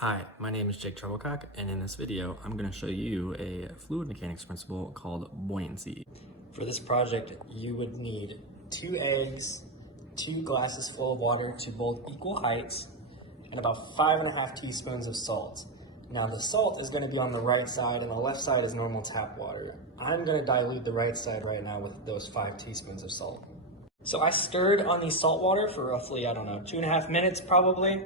Hi, my name is Jake Treblecock, and in this video, I'm going to show you a fluid mechanics principle called buoyancy. For this project, you would need 2 eggs, 2 glasses full of water to both equal heights, and about 5.5 teaspoons of salt. Now the salt is going to be on the right side, and the left side is normal tap water. I'm going to dilute the right side right now with those 5 teaspoons of salt. So I stirred on the salt water for roughly, 2.5 minutes probably.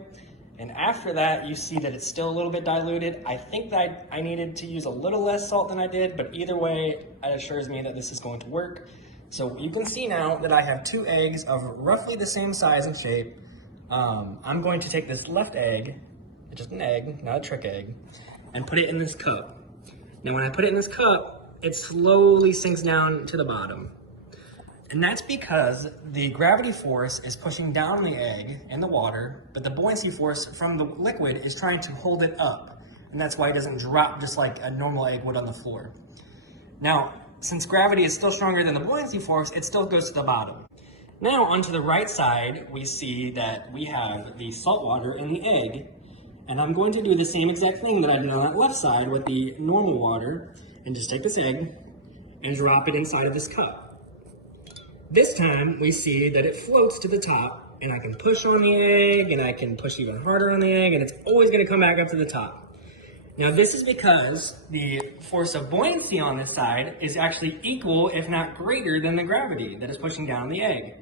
And after that, you see that it's still a little bit diluted. I think that I needed to use a little less salt than I did, but either way, it assures me that this is going to work. So you can see now that I have 2 eggs of roughly the same size and shape. I'm going to take this left egg, just an egg, not a trick egg, and put it in this cup. Now when I put it in this cup, it slowly sinks down to the bottom. And that's because the gravity force is pushing down the egg in the water, but the buoyancy force from the liquid is trying to hold it up. And that's why it doesn't drop just like a normal egg would on the floor. Now, since gravity is still stronger than the buoyancy force, it still goes to the bottom. Now, onto the right side, we see that we have the salt water in the egg. And I'm going to do the same exact thing that I did on that left side with the normal water, and just take this egg and drop it inside of this cup. This time, we see that it floats to the top, and I can push on the egg, and I can push even harder on the egg, and it's always gonna come back up to the top. Now, this is because the force of buoyancy on this side is actually equal, if not greater, than the gravity that is pushing down the egg.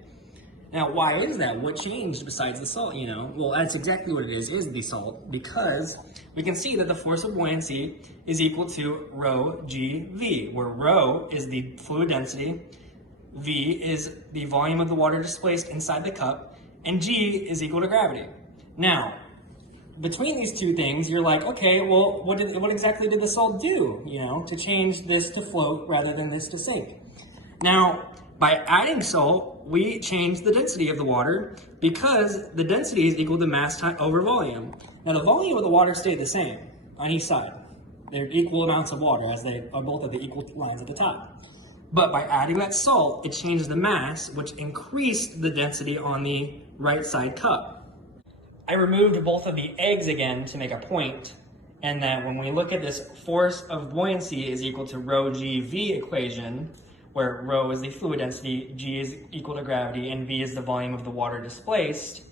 Now, why is that? What changed besides the salt, Well, that's exactly what it is the salt, because we can see that the force of buoyancy is equal to rho GV, where rho is the fluid density, V is the volume of the water displaced inside the cup, and G is equal to gravity. Now, between these two things, you're like, okay, well, what exactly did the salt do, to change this to float rather than this to sink? Now, by adding salt, we change the density of the water because the density is equal to mass over volume. Now, the volume of the water stayed the same on each side. They're equal amounts of water as they are both at the equal lines at the top. But by adding that salt, it changes the mass, which increased the density on the right side cup. I removed both of the eggs again to make a point, and that when we look at this force of buoyancy is equal to rho GV equation, where rho is the fluid density, G is equal to gravity, and V is the volume of the water displaced,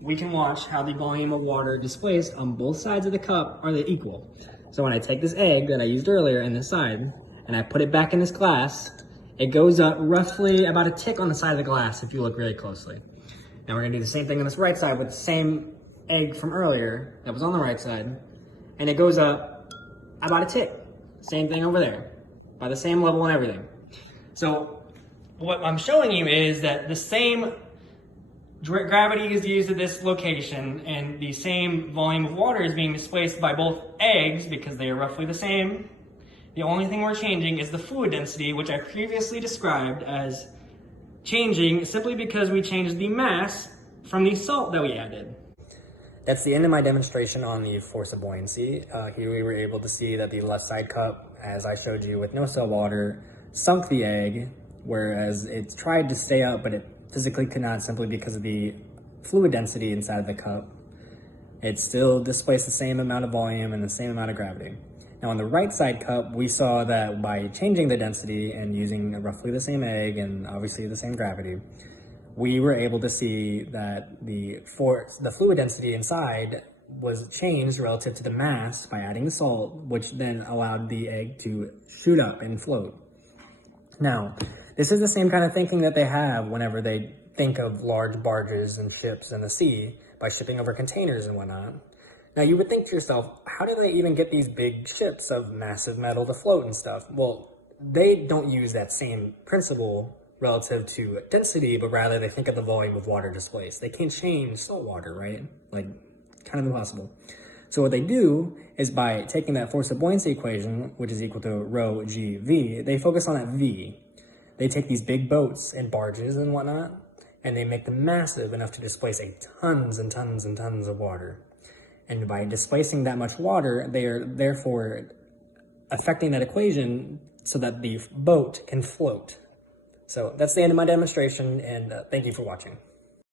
we can watch how the volume of water displaced on both sides of the cup are equal. So when I take this egg that I used earlier in this side, and I put it back in this glass, it goes up roughly about a tick on the side of the glass if you look really closely. Now we're gonna do the same thing on this right side with the same egg from earlier that was on the right side, and it goes up about a tick. Same thing over there, by the same level and everything. So what I'm showing you is that the same gravity is used at this location, and the same volume of water is being displaced by both eggs because they are roughly the same. The only thing we're changing is the fluid density, which I previously described as changing simply because we changed the mass from the salt that we added. That's the end of my demonstration on the force of buoyancy. Here we were able to see that the left side cup, as I showed you with no salt water, sunk the egg, whereas it tried to stay up, but it physically could not simply because of the fluid density inside of the cup. It still displaced the same amount of volume and the same amount of gravity. Now on the right side cup, we saw that by changing the density and using roughly the same egg and obviously the same gravity, we were able to see that the fluid density inside was changed relative to the mass by adding the salt, which then allowed the egg to shoot up and float. Now, this is the same kind of thinking that they have whenever they think of large barges and ships in the sea by shipping over containers and whatnot. Now you would think to yourself, how do they even get these big ships of massive metal to float and stuff? Well, they don't use that same principle relative to density, but rather they think of the volume of water displaced. They can't change salt water, right? Like, kind of impossible. So what they do is by taking that force of buoyancy equation, which is equal to rho GV, they focus on that V. They take these big boats and barges and whatnot, and they make them massive enough to displace tons and tons and tons of water. And by displacing that much water, they are therefore affecting that equation so that the boat can float. So that's the end of my demonstration, and thank you for watching.